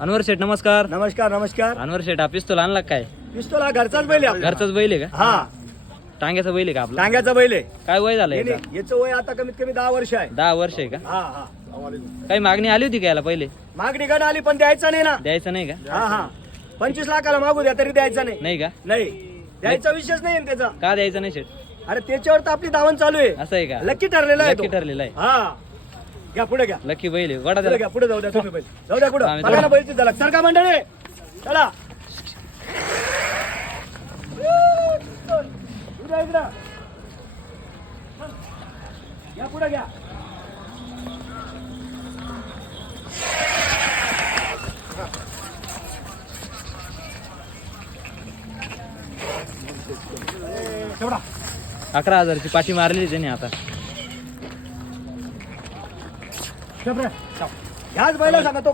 अनवर शेठ नमस्कार. नमस्कार नमस्कार. अनवर शेठ हा पिस्तूल आणला का काय? पिस्तूल हा घरचाच बैल आहे आपला. घरचाच बैल आहे का? हा टांग्याचा बैल आहे का आपला? टांग्याचा बैल आहे. काय वय झालं नाही, याचं? नाही, याचं वय आता कमीत कमी 10 वर्ष आहे. 10 वर्ष आहे का? हा हा. काही मागणी आली होती का याला पहिले? मागणी गण आली पण द्यायचा नाही ना. द्यायचं नाही का? हा हा. 25 लाखाला मागू द्या तरी द्यायचा नाही. नाही का? नाही द्यायचा विषयच नाही ना त्याचा. का द्यायचं नाही शेठ? अरे त्याच्यावर तर आपली धावण चालू आहे. असं आहे का? लकी ठरलेला आहे नक्की तो. ठरलेलं आहे. हा घ्या पुढे घ्या. लकी बैल आहे. वडा पुढे त्याला. घ्या पुढे जाऊ द्या तुम्ही बैल. जाऊ द्या पुढे. आम्ही बघा ना थोडं- बैलची झाला सरका मंडळी चला. इकडं, इकडं. घ्या पुढे घ्या. तेवढा 11,000ची पाठी मारली त्याने आता. ह्याच बैला सांगा तो